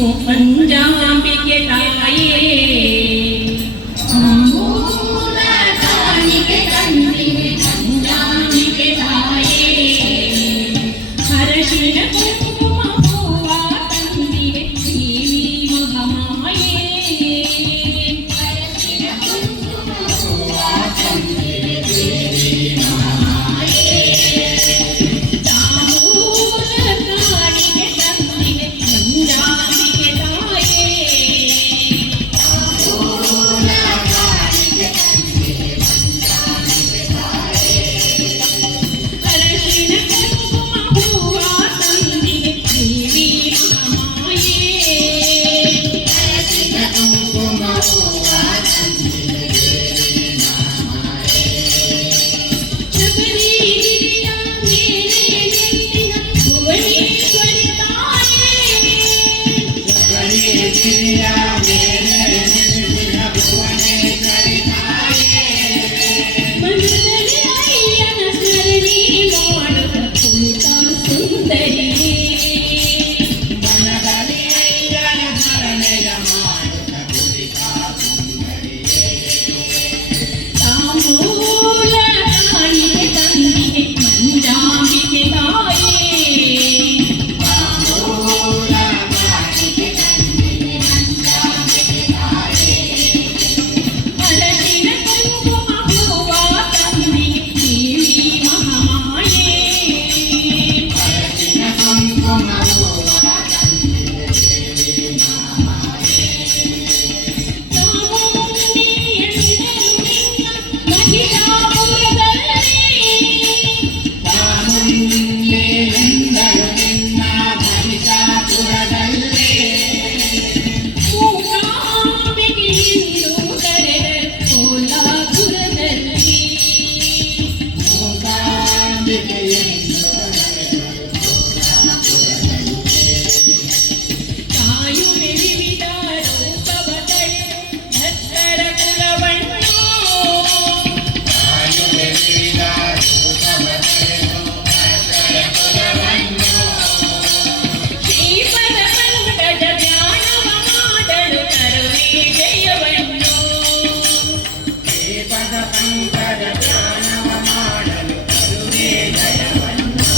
ಪಂಜಾಂಬಿಕೆ ತಾಯೇ ತಾಂಬೂಲ ಕಾಣಿಕೆ ತಂದಿವೆ ಪಂಜಾಂಬಿಕೆ ತಾಯೇ ಹರಶಿನ ಕುಂಕುಮ ಹೂವ ತಂದಿವೆ ದೇವಿ ಮಹಾಮಾಯೇ ಹರಶಿನ ಕುಂಕುಮ ಹೂವ ತಂದಿವೆ ದೇವಿ ಮಹಾಮಾಯೇ ತಾಂಬೂಲ ಕಾಣಿಕೆ ತಂದಿವೆ ಪಂಜಾಂಬಿಕೆ ತಾಯೇ ತಾಂಬೂಲ ಕಾಣಿಕೆ ತಂದಿವೆ ಪಂಜಾಂಬಿಕೆ ತಾಯೇ ಹರಶಿನ ಕುಂಕುಮ ಹೂವ ತಂದಿವೆ ದೇವಿ ಮಹಾಮಾಯೇ ಹರಶಿನ ಕುಂಕುಮ ಹೂವ ತಂದಿವೆ ದೇವಿ ಮಹಾಮಾಯೇ ಶಬರಿಗಿರಿಯ ಮೇಲೆ ನಿಂತಿನ ಭುವನೇಶ್ವರಿ ತಾಯೇ ಶಬರಿಗಿರಿಯ ಮೇಲೆ ನಿಂತಿನ ಭುವನೇಶ್ವರಿ ತಾಯೇ ಮನದಲ್ಲಿ ಅಯ್ಯನ ಸ್ಮರಣೆ ಮಾಡುತ್ತ ಕುಳಿತ ಸುಂದರಿಯೇ ಮನದಲ್ಲಿ ಅಯ್ಯನ ಸ್ಮರಣೆಯ ಮಾಡುತ್ತ ಕುಳಿತ ಸುಂದರಿಯೇ ತಾಂಬೂಲ ಕಾಣಿಕೆ ತಂದಿವೆ ಪಂಜಾಂಬಿಕೆ ತಾಯೇ ತಾಂಬೂಲ ಕಾಣಿಕೆ ತಂದಿವೆ ಪಂಜಾಂಬಿಕೆ ತಾಯೇ ಹರಶಿನ ಕುಂಕುಮ ಹೂವ ತಂದಿವೆ ದೇವಿ ಮಹಾಮಾಯೇ ಹರಶಿನ ಕುಂಕುಮ ಹೂವ ತಂದಿವೆ ದೇವಿ ಮಹಾಮಾಯೇ ಚಾಮುಂಡಿಯೆಂದರು ನಿನ್ನ ಮಹಿಷಾಪುರದಲ್ಲಿ ಚಾಮುಂಡಿಯೆಂದರು ನಿನ್ನ ಮಹಿಷಾಪುರದಲ್ಲಿ ಮೂಕಾಂಬಿಕೆ ಎಂದು ಕರೆದರು ಕೋಲಾಪುರದಲ್ಲಿ ಮೂಕಾಂಬಿಕೆ ಎಂದು ಕರೆದರು ಕಾಯುವೆ ವಿವಿಧ ರೂಪವ ತಳೆದು ಭಕ್ತರ ಕುಲವನ್ನು ಕಾಯುವೆ ವಿವಿಧ ರೂಪವ ತಳೆದು ಭಕ್ತರ ಕುಲವನ್ನು ಶ್ರೀಪದ ಪಂಕಜ ಧ್ಯಾನವ ಮಾಡಲು ತರುವೆ ಜಯವನ್ನು ಶ್ರೀಪದ ಪಂಕಜ ಧ್ಯಾನವ ಮಾಡಲು ತರುವೆ ಜಯವನ್ನು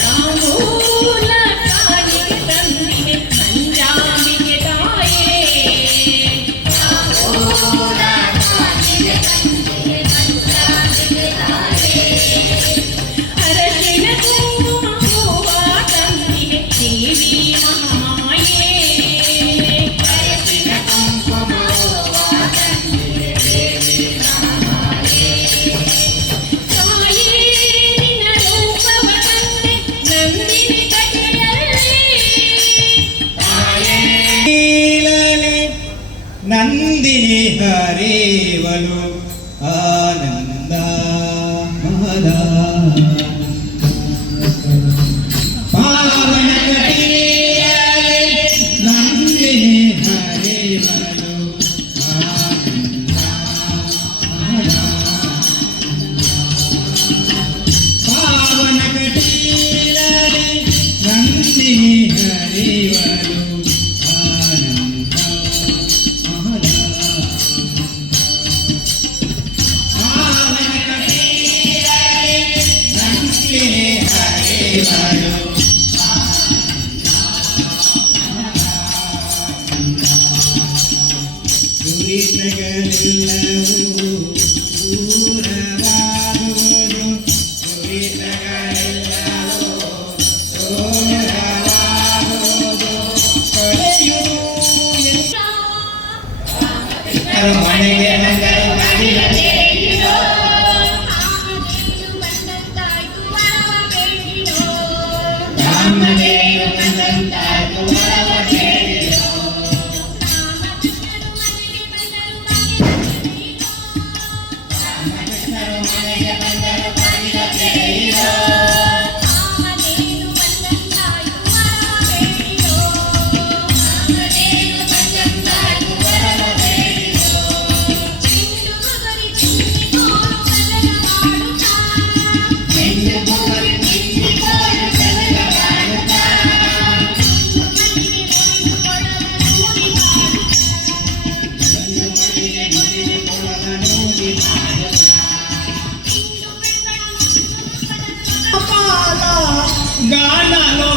ತಾಂಬೂಲ ಕಾಣಿಕೆ ತಂದಿವೆ ಪಂಜಾಂಬಿಕೆ ತಾಯೇ ತಾಂಬೂಲ ಕಾಣಿಕೆ ತಂದಿವೆ ಪಂಜಾಂಬಿಕೆ ತಾಯೇ ಹರಶಿನ ಕುಂಕುಮ ಹೂವ ತಂದಿವೆ ದೇವಿ ಮಹಾಮಾಯೇ ಹರಶಿನ ಕುಂಕುಮ ಹೂವ ತಂದಿವೆ ದೇವಿ ಮಹಾಮಾಯೇ ತಾಯೇ ನಿನ್ನ ರೂಪವ ತಂದೆ ನಂದಿನಿ ಕಟೆಯಲ್ಲಿ ತಾಯೇ ನೀಲನೆ ನಂದಿನಿ ಹರೇವಲು ಆನಂದ ಪಾವನ ಕಟಿಯಲೆ ನಂದಿನಿ ಹರೇವಲು ಆನಂದ ಪಾವನ ಕಟಿಯಲೆ ನಂದಿನಿ ಹರೇವಲು ಆನಂದ ಪಾವನ ಕಟಿಯಲೆ ನಂದಿನಿ ಹರೇವಲು ದುರಿತಗಳೆಲ್ಲವೂ ದೂರವಾಗುವುದು ದುರಿತಗಳೆಲ್ಲವೂ ದೂರವಾಗುವುದು ಕೊಳೆಯುವುದು ಎಲ್ಲರ ಮನೆಗೆ ಬಂದರು ಮನೆಯಲ್ಲಿರೋ ರಾಮದೇವ ಬಂದಂತಾಯ್ತು ವರವ ಬೇಡಿರೋ ರಾಮಕೃಷ್ಣರು ಮನೆಗೆ ಬಂದರು ಮನೆಯ ಬೇಡಿರೋ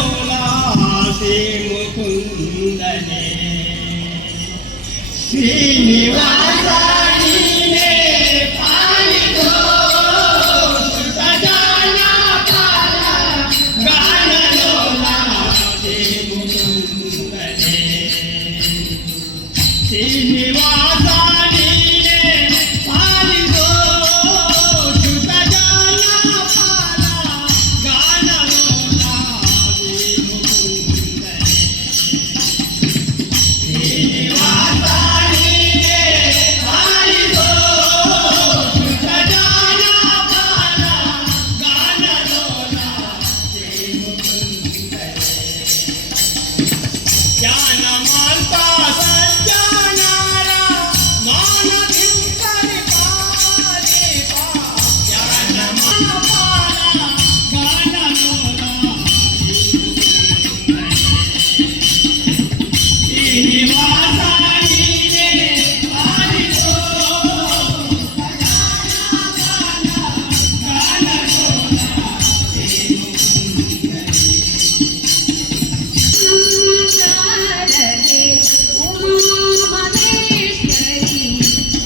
लोला श्री मुकुंदने श्रीनिवासा नीने पालितो सुत जाना पाला गान लोला श्री मुकुंदने श्रीनिवासा नीने पालितो सुत जाना पाला गान लोला श्री मुकुंदने श्रीनिवासा नीने पालितो सुत जाना पाला गान लोला श्री मुकुंदने ज्ञान मानता सज्जनारा मान धिंकर पारे पा ज्ञान मान पाला गान लोला श्रीनिवासा नीने पालितो गान लोला ಶಾರದೆ ಉಮಾ ಮಹೇಶ್ವರಿ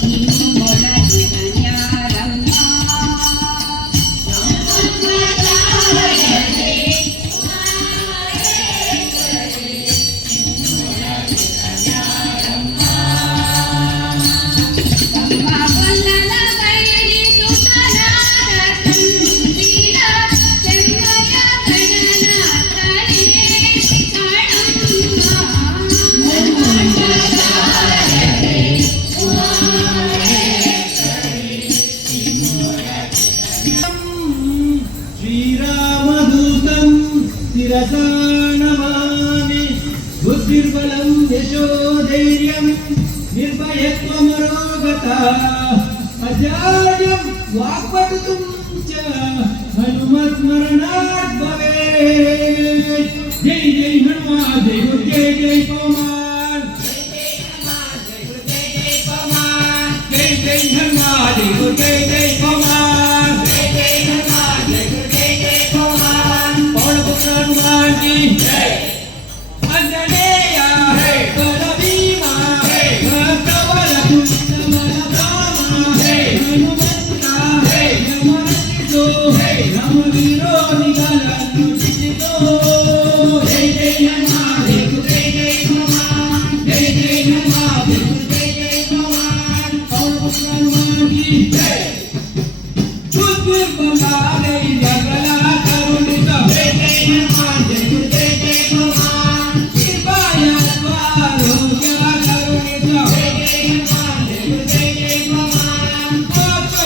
ನಿಮ್ಮೊಳಗೆ ಯಾರಮ್ಮ ಶಾರದೆ ಉಮಾ ಮಹೇಶ್ವರಿ ನಿಮ್ಮೊಳಗೆ ಯಾರಮ್ಮ ಸಂಭವನಲ ಕೈಲಿ ಸುತನಾದ ಸಂದೀರ ಚೆಮ್ಮಯ ಗಣನ ತಳಿನೇ श्रीरामदूतं शिरसा नमामि बुद्धिर्बलं यशोधैर्यं निर्भयत्वमरोगता अजाड्यं वाक्पटुतं च हनुमत्स्मरणात् भवेत् जय जय हनुमान जय गुरु जय जय पवन जय जय हनुमान जय गुरु जय जय पवन पवन पुत्र हनुमान की जय अंजनेय बल भीमा प्रबल दुष्ट बल धामा हनुमंता नमो राम वीरो निगल अनुचितो जय जय हनुमान जय गुरु जय जय हनुमान जय जय हनुमान जय गुरु जय जय हनुमान पवन पुत्र हनुमान की जय बुद्धिर्बलादि जगला करुणित जय जय हनुमान